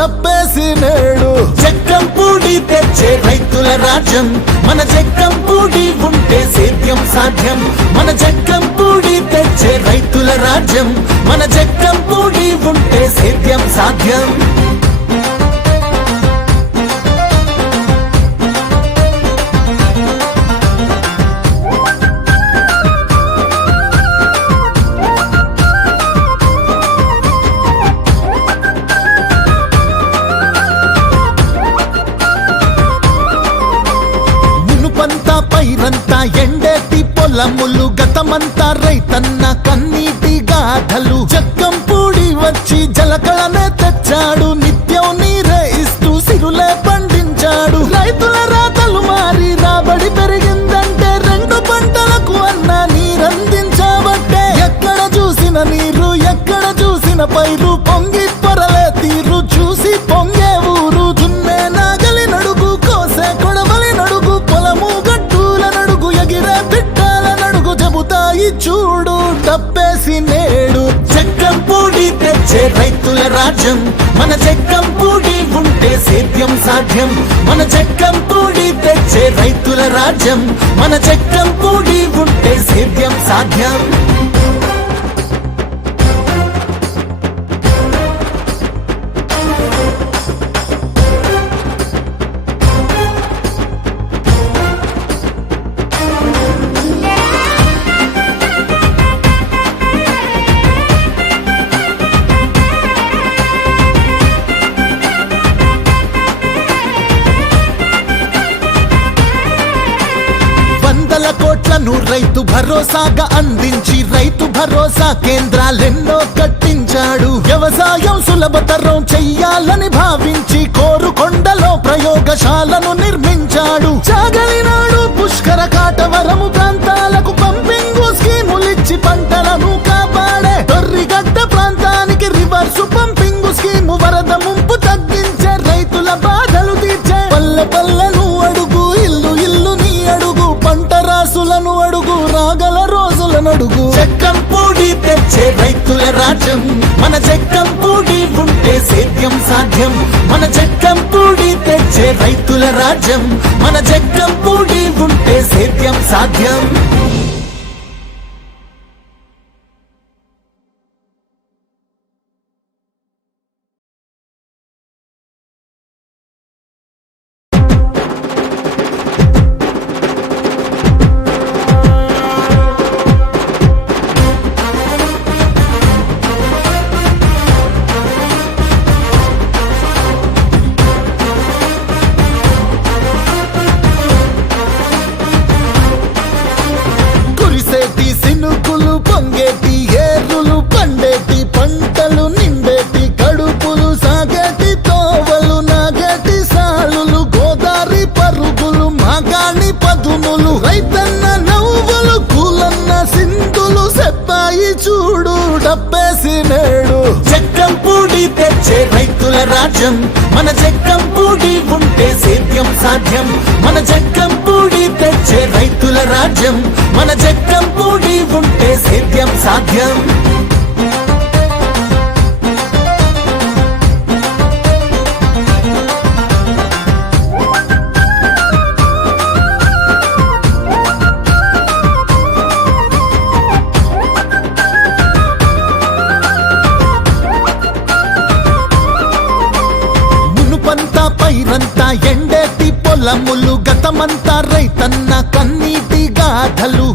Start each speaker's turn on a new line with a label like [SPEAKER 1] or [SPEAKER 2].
[SPEAKER 1] కప్పేసి నేడు చక్రం పూడి తెచ్చే రైతుల రాజ్యం. మన చక్రం పూడి ఉంటే సేద్యం సాధ్యం. మన చక్రం పూడి తెచ్చే రైతుల రాజ్యం. మన చక్రం పూడి ఉంటే సేద్యం సాధ్యం. కాలములు గతమంతా రైతన్న కన్నీటి గాథలు. చెత్త చూడు డబ్బేసి నేడు చెక్క పూడి తెచ్చే రైతుల రాజ్యం. మన చెక్కం పూడి ఉంటే సేద్యం సాధ్యం. మన చెక్కం పూడి తెచ్చే రైతుల రాజ్యం. మన చెక్కం పూడి ఉంటే సేద్యం సాధ్యం. కోట్లను రైతు భరోసాగా అందించి రైతు భరోసా కేంద్రాలెన్నో కట్టించాడు. వ్యవసాయం సులభతరం చెయ్యాలని భావించి కోరుకొండలో ప్రయోగశాలను నిర్మించాడు. చాగలినాడు పుష్కర కాటవరము చెక్కం పూడి తెచ్చే రైతుల రాజ్యం. మన చెక్కం పూడి ఉంటే సేద్యం సాధ్యం. మన చెక్కం పూడి తెచ్చే రైతుల రాజ్యం. మన చెక్కం పూడి ఉంటే సేద్యం సాధ్యం. చూడు చెక్కం పూడి తెచ్చే రైతుల రాజ్యం. మన చెక్కం పూడి ఉంటే సేద్యం సాధ్యం. మన చెక్కం పూడి తెచ్చే రైతుల రాజ్యం. మన చెక్కం పూడి ఉంటే సేద్యం సాధ్యం. కాలములు గతమంతా రైతన్న కన్నీటి గాథలు.